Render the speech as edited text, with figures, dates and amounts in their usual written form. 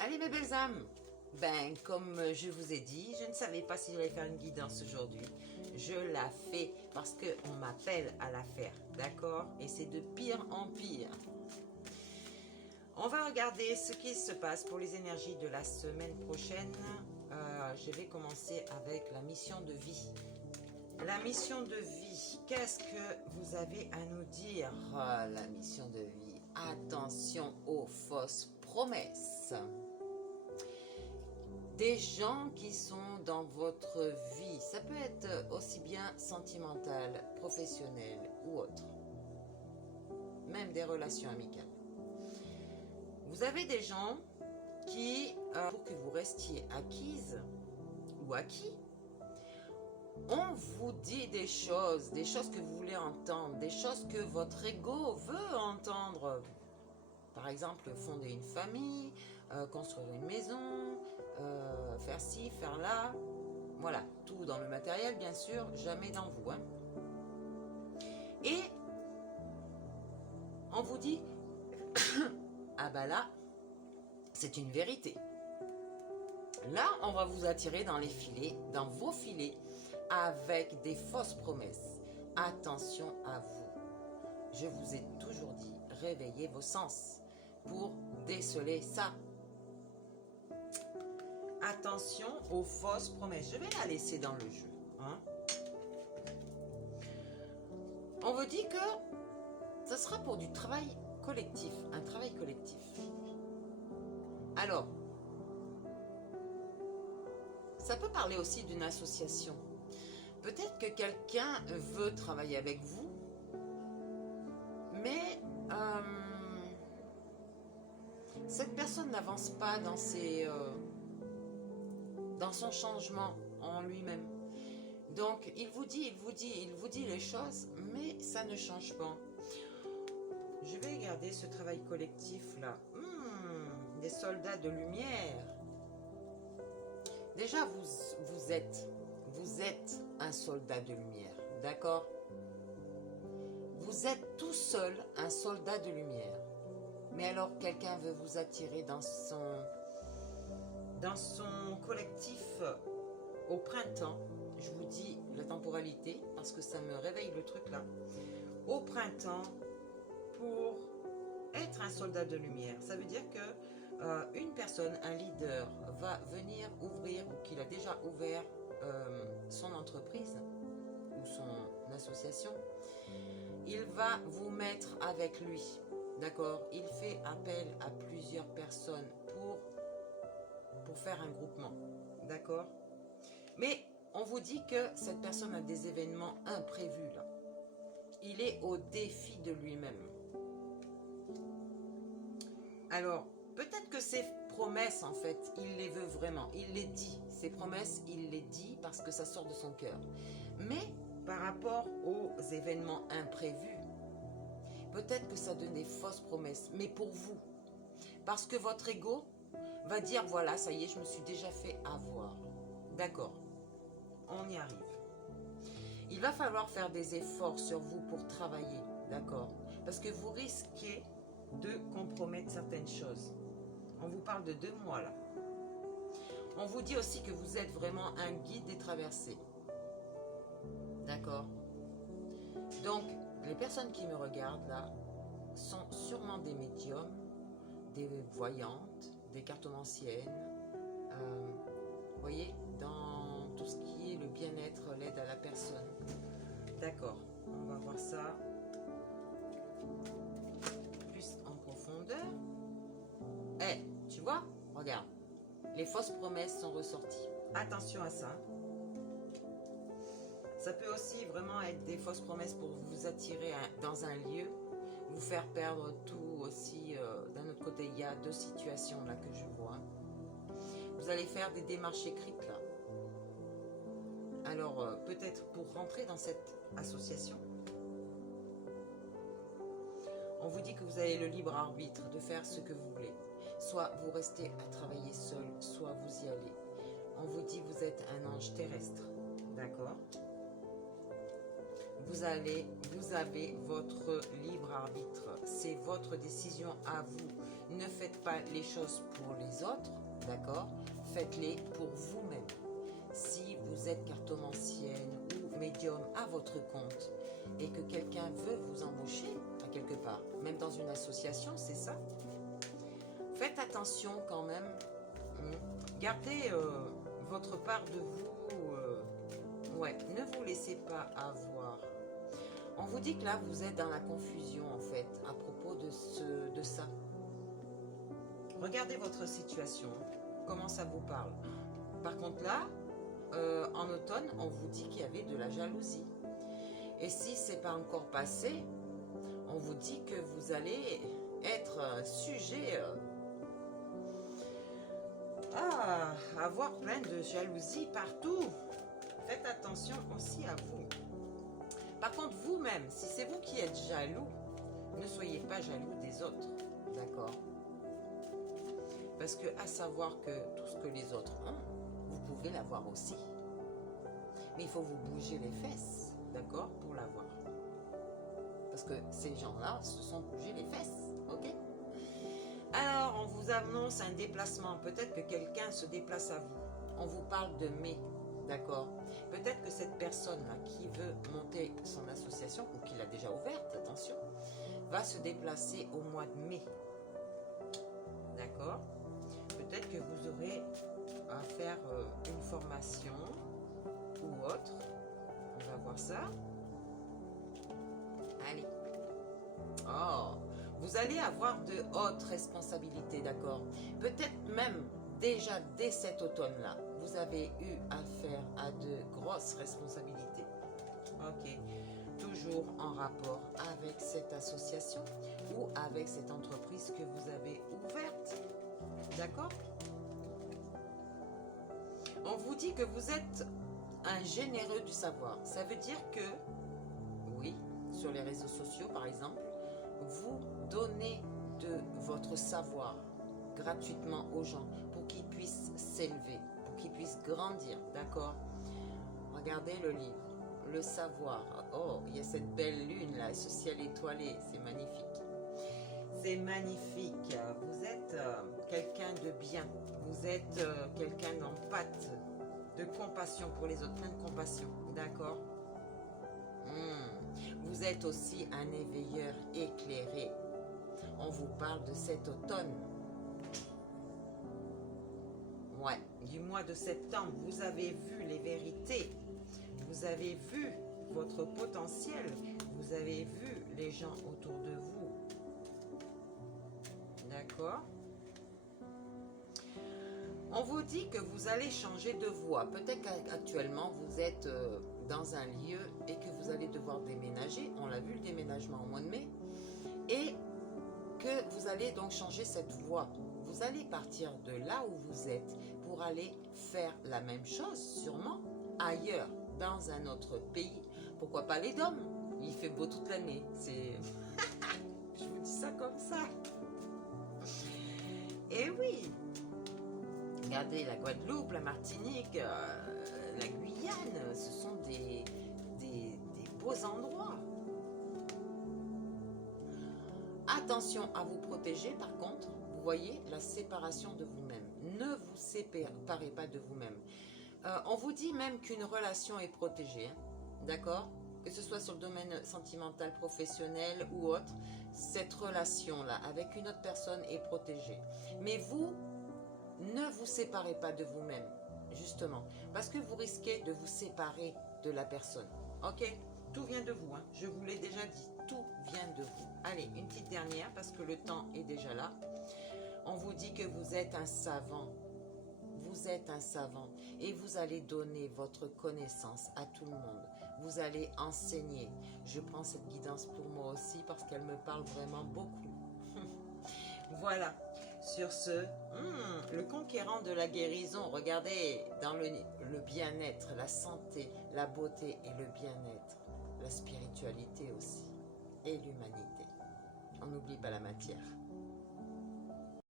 Allez mes belles âmes, comme je vous ai dit, je ne savais pas si j'allais faire une guidance aujourd'hui. Je la fais parce qu'on m'appelle à la faire, d'accord? Et c'est de pire en pire. On va regarder ce qui se passe pour les énergies de la semaine prochaine. Je vais commencer avec la mission de vie. La mission de vie, qu'est-ce que vous avez à nous dire? La mission de vie, attention aux fausses promesses. Des gens qui sont dans votre vie, ça peut être aussi bien sentimental, professionnel ou autre, même des relations amicales. Vous avez des gens qui, pour que vous restiez acquise ou acquis, on vous dit des choses que vous voulez entendre, des choses que votre ego veut entendre. Par exemple, fonder une famille, construire une maison, faire ci, faire là. Voilà, tout dans le matériel, bien sûr, jamais dans vous. Hein. Et on vous dit, ah bah là, c'est une vérité. Là, on va vous attirer dans les filets, dans vos filets, avec des fausses promesses. Attention à vous. Je vous ai toujours dit, réveillez vos sens pour déceler ça. Attention aux fausses promesses. Je vais la laisser dans le jeu. Hein. On vous dit que ce sera pour du travail collectif, un travail collectif. Alors, ça peut parler aussi d'une association. Peut-être que quelqu'un veut travailler avec vous, mais cette personne n'avance pas dans son changement en lui-même. Donc, il vous dit les choses, mais ça ne change pas. Je vais garder ce travail collectif-là. Des soldats de lumière. Déjà, vous êtes un soldat de lumière, d'accord? Vous êtes tout seul un soldat de lumière. Mais alors, quelqu'un veut vous attirer dans son collectif au printemps. Je vous dis la temporalité, parce que ça me réveille le truc là. Au printemps, pour être un soldat de lumière, ça veut dire que une personne, un leader, va venir ouvrir, ou qu'il a déjà ouvert son entreprise ou son association. Il va vous mettre avec lui, d'accord? Il fait appel à plusieurs personnes pour faire un groupement, d'accord? Mais on vous dit que cette personne a des événements imprévus là. Il est au défi de lui-même. Alors, peut-être que ces promesses, en fait, il les veut vraiment. Il les dit. Ces promesses, il les dit parce que ça sort de son cœur. Mais par rapport aux événements imprévus, peut-être que ça donne des fausses promesses. Mais pour vous. Parce que votre ego va dire, voilà, ça y est, je me suis déjà fait avoir. D'accord. On y arrive. Il va falloir faire des efforts sur vous pour travailler. D'accord. Parce que vous risquez de compromettre certaines choses. On vous parle de 2 mois là. On vous dit aussi que vous êtes vraiment un guide des traversées. D'accord? Donc, les personnes qui me regardent là sont sûrement des médiums, des voyantes, des cartomanciennes. Vous voyez, dans tout ce qui est le bien-être, l'aide à la personne. D'accord, on va voir ça plus en profondeur. Tu vois, regarde, les fausses promesses sont ressorties. Attention à ça. Ça peut aussi vraiment être des fausses promesses pour vous attirer dans un lieu, vous faire perdre tout aussi. D'un autre côté, il y a 2 situations là que je vois. Vous allez faire des démarches écrites là. Alors, peut-être pour rentrer dans cette association, on vous dit que vous avez le libre arbitre de faire ce que vous voulez. Soit vous restez à travailler seul, soit vous y allez. On vous dit que vous êtes un ange terrestre. D'accord? Vous avez votre libre arbitre. C'est votre décision à vous. Ne faites pas les choses pour les autres, d'accord? Faites-les pour vous-même. Si vous êtes cartomancienne ou médium à votre compte et que quelqu'un veut vous embaucher à quelque part, même dans une association, c'est ça. Faites attention quand même. Gardez votre part de vous. Ouais, ne vous laissez pas avoir. On vous dit que là, vous êtes dans la confusion en fait à propos de ça. Regardez votre situation. Comment ça vous parle? Par contre là, en automne, on vous dit qu'il y avait de la jalousie. Et si c'est pas encore passé, on vous dit que vous allez être sujet à avoir plein de jalousie partout. Faites attention aussi à vous. Par contre, vous-même, si c'est vous qui êtes jaloux, ne soyez pas jaloux des autres, d'accord? Parce que à savoir que tout ce que les autres ont, vous pouvez l'avoir aussi. Mais il faut vous bouger les fesses, d'accord, pour l'avoir. Parce que ces gens-là se sont bougés les fesses, ok? Alors, on vous annonce un déplacement. Peut-être que quelqu'un se déplace à vous. On vous parle de mai, d'accord? Peut-être que cette personne-là qui veut monter son association, ou qui l'a déjà ouverte, attention, va se déplacer au mois de mai. D'accord? Peut-être que vous aurez à faire une formation ou autre. On va voir ça. Allez. Oh, vous allez avoir de hautes responsabilités, d'accord? Peut-être même déjà dès cet automne-là, vous avez eu affaire à de grosses responsabilités. Ok. Toujours en rapport avec cette association ou avec cette entreprise que vous avez ouverte. D'accord? On vous dit que vous êtes un généreux du savoir. Ça veut dire que, oui, sur les réseaux sociaux par exemple, vous donnez de votre savoir gratuitement aux gens pour qu'ils puissent s'élever, pour qu'ils puissent grandir, d'accord? Regardez le livre, le savoir. Oh, il y a cette belle lune là, ce ciel étoilé, c'est magnifique. C'est magnifique. Vous êtes quelqu'un de bien, vous êtes quelqu'un d'empathe, de compassion pour les autres, plein de compassion, d'accord? Vous êtes aussi un éveilleur éclairé. On vous parle de cet automne. Ouais, du mois de septembre, vous avez vu les vérités. Vous avez vu votre potentiel. Vous avez vu les gens autour de vous. D'accord? On vous dit que vous allez changer de voie. Peut-être qu'actuellement, vous êtes dans un lieu et que vous allez devoir déménager. On l'a vu, le déménagement au mois de mai. Et que vous allez donc changer cette voie. Vous allez partir de là où vous êtes pour aller faire la même chose, sûrement, ailleurs, dans un autre pays. Pourquoi pas les DOM? Il fait beau toute l'année. C'est... Je vous dis ça comme ça. Et oui. Regardez la Guadeloupe, la Martinique, la Guyane, ce sont des beaux endroits. Attention à vous protéger par contre, vous voyez la séparation de vous-même. Ne vous séparez pas de vous-même. On vous dit même qu'une relation est protégée, hein, d'accord? Que ce soit sur le domaine sentimental, professionnel ou autre, cette relation-là avec une autre personne est protégée. Mais vous, ne vous séparez pas de vous-même, justement, parce que vous risquez de vous séparer de la personne. Ok? Tout vient de vous, hein. Je vous l'ai déjà dit, tout vient de vous. Allez, une petite dernière, parce que le temps est déjà là. On vous dit que vous êtes un savant. Vous êtes un savant et vous allez donner votre connaissance à tout le monde. Vous allez enseigner. Je prends cette guidance pour moi aussi parce qu'elle me parle vraiment beaucoup. Voilà. Sur ce, le conquérant de la guérison, regardez, dans le bien-être, la santé, la beauté et le bien-être, la spiritualité aussi, et l'humanité. On n'oublie pas la matière.